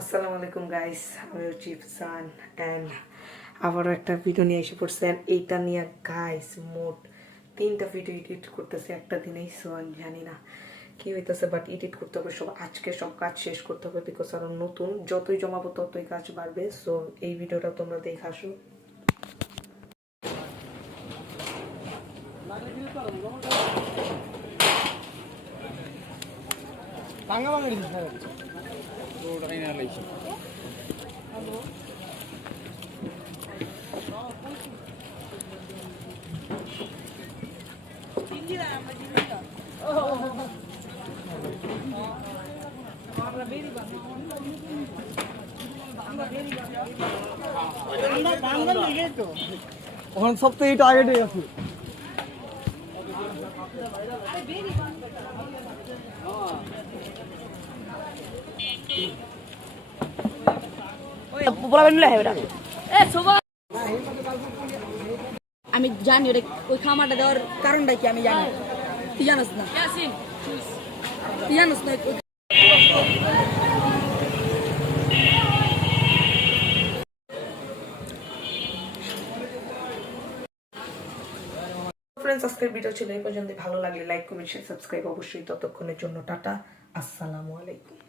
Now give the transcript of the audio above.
আসসালামু আলাইকুম গাইস, আমি হচ্ছি ইফসান অ্যান্ড আবারও একটা ভিডিও নিয়ে এসে পড়ছে। অ্যান্ড এইটা নিয়ে গাইস মোট 3টা ভিডিও এডিট করতেছে একটা দিনেই। সো আমি জানি না কি হইতেছে, বাট এডিট করতে হবে আজকে সব কাজ শেষ করতে হবে, বিকজ আরও নতুন যতই জমাবো ততই কাজ বাড়বে। সো এই ভিডিওটা তোমরা দেখে আসো। ভাঙা ভাঙা দিস না ওটা কিনে লাইছি ওখানে সপ্তাহে এটা আগে দিয়ে আছে আমি জানি ওই খামারটা দেওয়ার কারণটা কি আমি জানি। তুই জানোস না, তুই জানোস না। ফ্রেন্ডস, আজকের ভিডিও ছিল এই পর্যন্ত। ভালো লাগলে লাইক, কমেন্ট, শেয়ার, সাবস্ক্রাইব অবশ্যই। ততক্ষণের জন্য টাটা, আসসালামু আলাইকুম।